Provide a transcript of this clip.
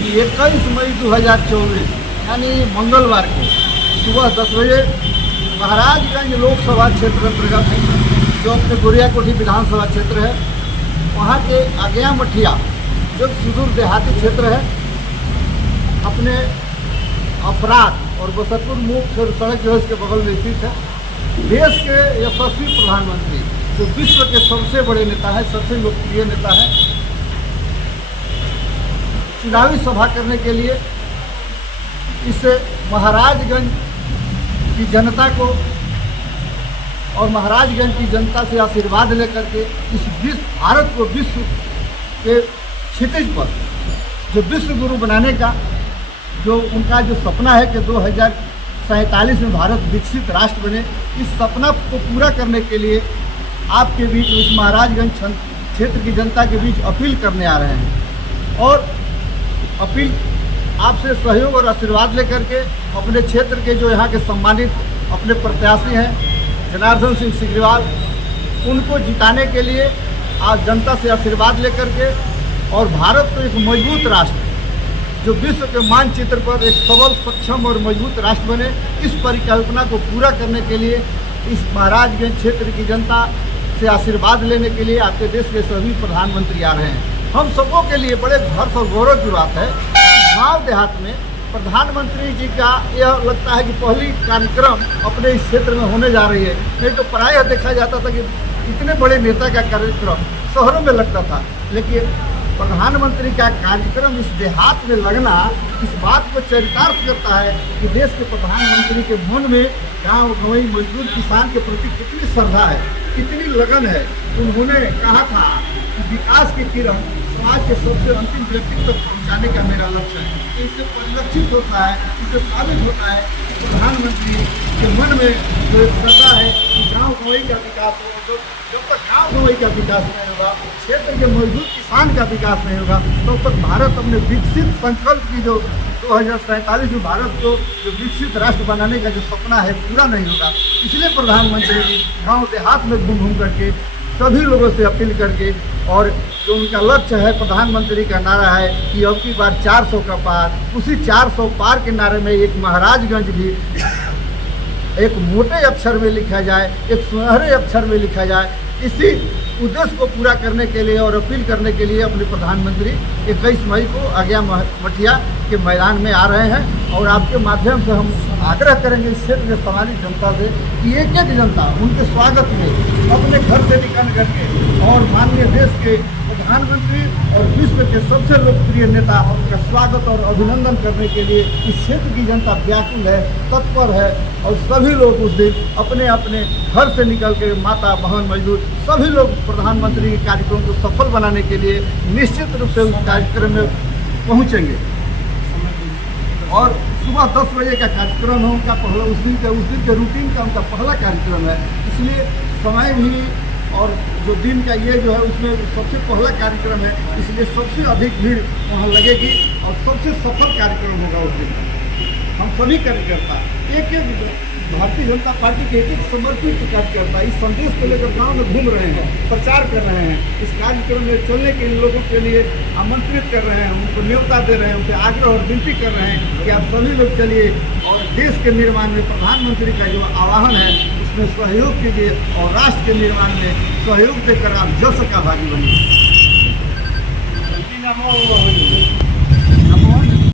कि 21 मई 2024 यानी मंगलवार को सुबह 10 बजे महाराजगंज लोकसभा क्षेत्र अंतर्गत जो अपने गोरियाकोठी विधानसभा क्षेत्र है, वहाँ के आज्ञा मठिया जो सुदूर देहाती क्षेत्र है, अपने अपराध और बसतपुर मुख्य सड़क जो इसके बगल में स्थित है, देश के यशस्वी प्रधानमंत्री जो विश्व के सबसे बड़े नेता है, सबसे लोकप्रिय नेता है, चुनावी सभा करने के लिए इस महाराजगंज की जनता को और महाराजगंज की जनता से आशीर्वाद लेकर के इस भारत को विश्व के क्षितिज पर जो विश्व गुरु बनाने का जो उनका जो सपना है कि 2047 में भारत विकसित राष्ट्र बने, इस सपना को पूरा करने के लिए आपके बीच इस महाराजगंज क्षेत्र की जनता के बीच अपील करने आ रहे हैं और अपील आपसे सहयोग और आशीर्वाद लेकर के अपने क्षेत्र के जो यहाँ के सम्मानित अपने प्रत्याशी हैं जनार्दन सिंह सिग्रीवाल, उनको जिताने के लिए आज जनता से आशीर्वाद लेकर के और भारत को एक मजबूत राष्ट्र जो विश्व के मानचित्र पर एक सबल, सक्षम और मजबूत राष्ट्र बने, इस परिकल्पना को पूरा करने के लिए इस महाराजगंज क्षेत्र की जनता से आशीर्वाद लेने के लिए आपके देश के सभी प्रधानमंत्री आ रहे हैं। हम सबों के लिए बड़े हर्ष और गौरव की बात है, गांव देहात में प्रधानमंत्री जी का यह लगता है कि पहली कार्यक्रम अपने इस क्षेत्र में होने जा रही है। नहीं तो प्रायः देखा जाता था कि इतने बड़े नेता का कार्यक्रम शहरों में लगता था, लेकिन प्रधानमंत्री का कार्यक्रम इस देहात में लगना इस बात को चरितार्थ करता है कि देश के प्रधानमंत्री के मन में गाँव गंवई मजदूर किसान के प्रति कितनी श्रद्धा है, कितनी लगन है। उन्होंने कहा था कि विकास की किरण समाज के सबसे अंतिम व्यक्ति तक पहुँचाने का मेरा लक्ष्य है। तो इससे परिलक्षित होता है, इससे साबित होता है कि प्रधानमंत्री के मन में जो एक श्रद्धा है कि गाँव गंवई का विकास हो। जब तक गाँव गंवई का विकास नहीं होगा, क्षेत्र के मजदूर किसान का विकास नहीं होगा, तब तक भारत अपने विकसित संकल्प की जो 2047 में भारत को जो विकसित राष्ट्र बनाने का जो सपना है पूरा नहीं होगा। इसलिए प्रधानमंत्री जी गाँव देहात में घूम करके सभी लोगों से अपील करके और जो उनका लक्ष्य है, प्रधानमंत्री का नारा है कि अब की बार 400 का पार, उसी 400 पार के नारे में एक महाराजगंज भी एक मोटे अक्षर में लिखा जाए, एक सुनहरे अक्षर में लिखा जाए। इसी उद्देश्य को पूरा करने के लिए और अपील करने के लिए अपने प्रधानमंत्री 21 मई को आज्ञा मठिया के मैदान में आ रहे हैं और आपके माध्यम से हम आग्रह करेंगे इस क्षेत्र के सामान्य जनता से कि एक एक जनता उनके स्वागत में अपने घर से निकल करके और माननीय देश के प्रधानमंत्री और विश्व के सबसे लोकप्रिय नेता का स्वागत और अभिनंदन करने के लिए इस क्षेत्र की जनता व्याकुल है, तत्पर है और सभी लोग उस दिन अपने अपने घर से निकल के माता बहन मजदूर सभी लोग प्रधानमंत्री के कार्यक्रम को सफल बनाने के लिए निश्चित रूप से उस कार्यक्रम में पहुंचेंगे। और सुबह 10 बजे का कार्यक्रम है उनका पहला, उस दिन के रूटीन का उनका पहला कार्यक्रम है, इसलिए समय भी और जो दिन का ये जो है उसमें सबसे पहला कार्यक्रम है, इसलिए सबसे अधिक भीड़ वहाँ लगेगी और सबसे सफल कार्यक्रम होगा उस दिन। हम सभी कार्यकर्ता एक एक भारतीय जनता पार्टी के एक समर्पित कार्यकर्ता इस संदेश को लेकर गांव में घूम रहे हैं, प्रचार कर रहे हैं, इस कार्यक्रम में चलने के लोगों के लिए आमंत्रित कर रहे हैं, उनको न्योता दे रहे हैं, उनसे आग्रह और विनती कर रहे हैं कि आप सभी लोग चलिए और देश के निर्माण में प्रधानमंत्री का जो आह्वान है उसमें सहयोग कीजिए और राष्ट्र के निर्माण में सहयोग देकर आप जस का भागी बनिए।